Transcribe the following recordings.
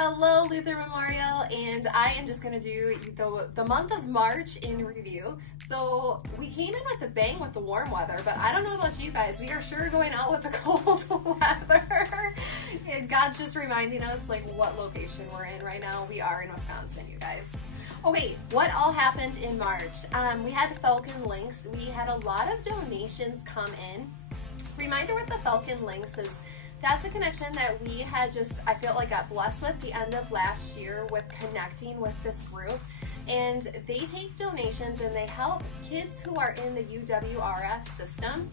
Hello, Luther Memorial, and I am just going to do the month of March in review. So we came in with a bang with the warm weather, but I don't know about you guys, we are sure going out with the cold weather. And God's just reminding us like what location we're in right now. We are in Wisconsin, you guys. Okay, what all happened in March? We had Falcon Links. We had a lot of donations come in. Reminder with the Falcon Links is that's a connection that we had I feel like got blessed with the end of last year with connecting with this group. And they take donations and they help kids who are in the UWRF system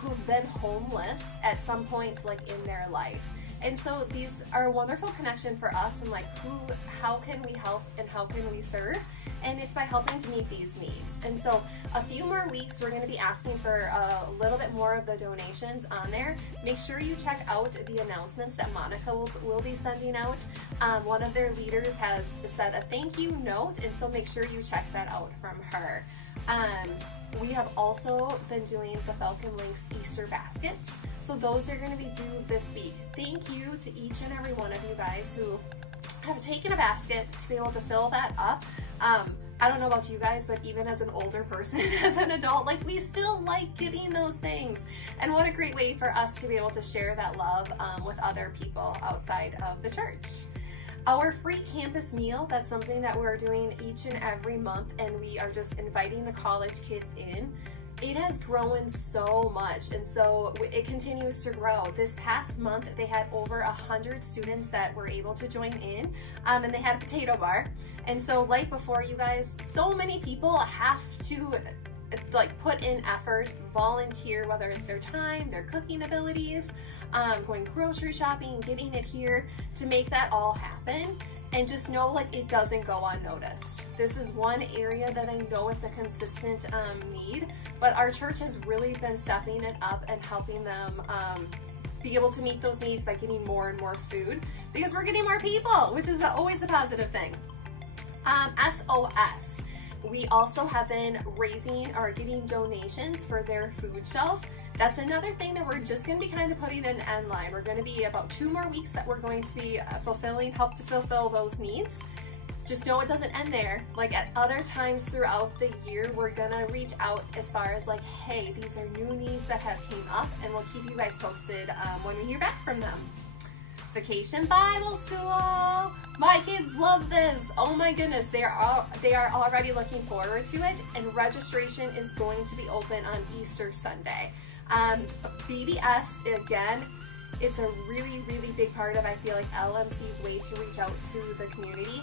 who've been homeless at some point like in their life. And so these are a wonderful connection for us and like how can we help and how can we serve? And it's by helping to meet these needs. And so a few more weeks, we're gonna be asking for a little bit more of the donations on there. Make sure you check out the announcements that Monica will be sending out. One of their leaders has said a thank you note, and so make sure you check that out from her. We have also been doing the Falcon Links Easter baskets. So those are gonna be due this week. Thank you to each and every one of you guys who have taken a basket to be able to fill that up. I don't know about you guys, but even as an older person, as an adult, like we still like getting those things. And what a great way for us to be able to share that love with other people outside of the church. Our free campus meal, that's something that we're doing each and every month, and we are just inviting the college kids in. It has grown so much, and so it continues to grow. This past month, they had over 100 students that were able to join in, and they had a potato bar. And so like before, you guys, so many people have to like put in effort, volunteer, whether it's their time, their cooking abilities, going grocery shopping, getting it here to make that all happen. And just know like it doesn't go unnoticed. This is one area that I know it's a consistent need, but our church has really been stepping it up and helping them be able to meet those needs by getting more and more food because we're getting more people, which is always a positive thing. SOS. We also have been raising or getting donations for their food shelf. That's another thing that we're just going to be kind of putting an end line. We're going to be about 2 more weeks that we're going to be help to fulfill those needs. Just know it doesn't end there. Like at other times throughout the year, we're going to reach out as far as like, hey, these are new needs that have came up, and we'll keep you guys posted when we hear back from them. Vacation Bible School. My kids love this. Oh my goodness, they are already looking forward to it, and registration is going to be open on Easter Sunday. VBS, again, it's a really, really big part of, I feel like, LMC's way to reach out to the community.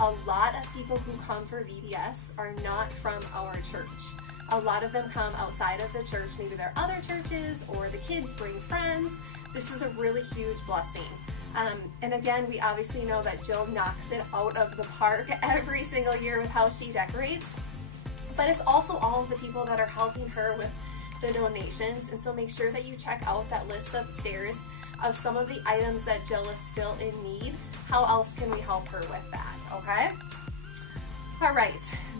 A lot of people who come for VBS are not from our church. A lot of them come outside of the church. Maybe they're other churches or the kids bring friends. This is a really huge blessing. And again, we obviously know that Jill knocks it out of the park every single year with how she decorates, but it's also all of the people that are helping her with the donations. And so make sure that you check out that list upstairs of some of the items that Jill is still in need. How else can we help her with that, okay? All right,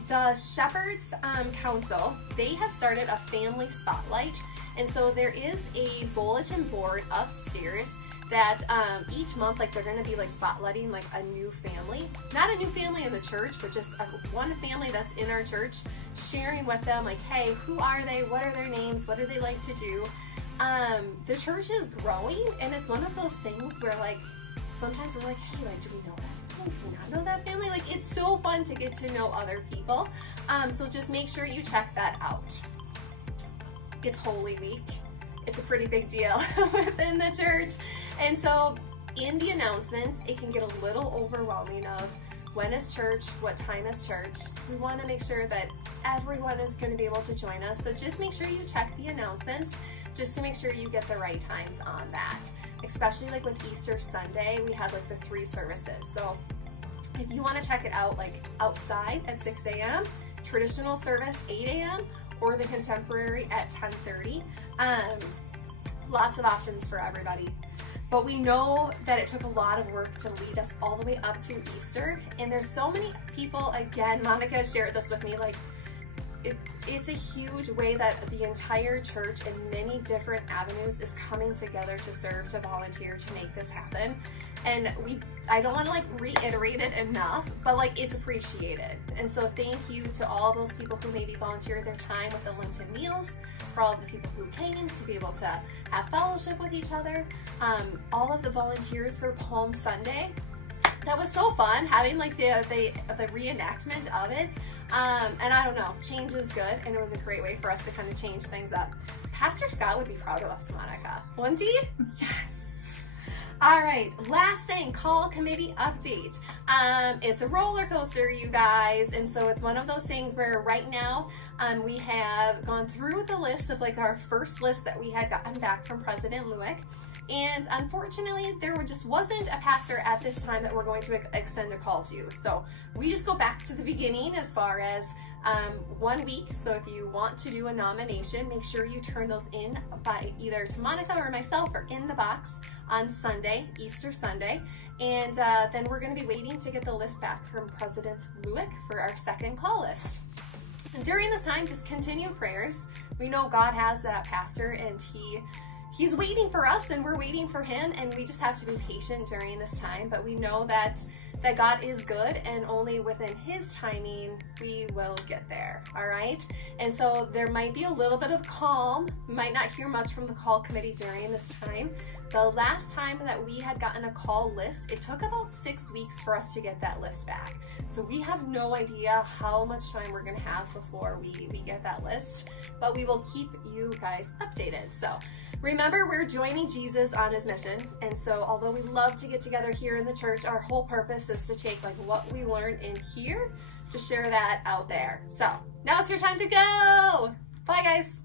the Shepherds Council, they have started a family spotlight. And so there is a bulletin board upstairs that each month, like they're gonna be like spotlighting like a new family. Not a new family in the church, but just one family that's in our church, sharing with them like, hey, who are they? What are their names? What do they like to do? The church is growing, and it's one of those things where like, sometimes we're like, hey, like, do we know that family? Do we not know that family? Like, it's so fun to get to know other people. So just make sure you check that out. It's Holy Week. It's a pretty big deal within the church. And so in the announcements, it can get a little overwhelming of when is church, what time is church. We want to make sure that everyone is going to be able to join us. So just make sure you check the announcements just to make sure you get the right times on that. Especially like with Easter Sunday, we have like the 3 services. So if you want to check it out like outside at 6 a.m., traditional service 8 a.m., or the contemporary at 10:30. Lots of options for everybody. But we know that it took a lot of work to lead us all the way up to Easter. And there's so many people, again, Monica shared this with me, like it's a huge way that the entire church in many different avenues is coming together to serve, to volunteer, to make this happen. And I don't want to like reiterate it enough, but like it's appreciated. And so thank you to all those people who maybe volunteered their time with the Lenten meals, for all of the people who came to be able to have fellowship with each other, all of the volunteers for Palm Sunday. That was so fun, having like the reenactment of it. And I don't know, change is good, and it was a great way for us to kind of change things up. Pastor Scott would be proud of us, Monica. Wouldn't he? Yes. All right, last thing, call committee update. It's a roller coaster, you guys, and so it's one of those things where right now we have gone through the list of like our first list that we had gotten back from President Luick. And unfortunately, there just wasn't a pastor at this time that we're going to extend a call to. So we just go back to the beginning as far as 1 week. So if you want to do a nomination, make sure you turn those in by either to Monica or myself or in the box on Sunday, Easter Sunday. And then we're going to be waiting to get the list back from President Luick for our second call list. And during this time, just continue prayers. We know God has that pastor, and He's waiting for us, and we're waiting for him, and we just have to be patient during this time. But we know that God is good, and only within his timing we will get there. All right. And so there might be a little bit of calm. You might not hear much from the call committee during this time. The last time that we had gotten a call list, it took about 6 weeks for us to get that list back. So we have no idea how much time we're gonna have before we get that list, but we will keep you guys updated. So remember, we're joining Jesus on his mission. And so although we love to get together here in the church, our whole purpose is to take like what we learn in here to share that out there. So now it's your time to go. Bye guys.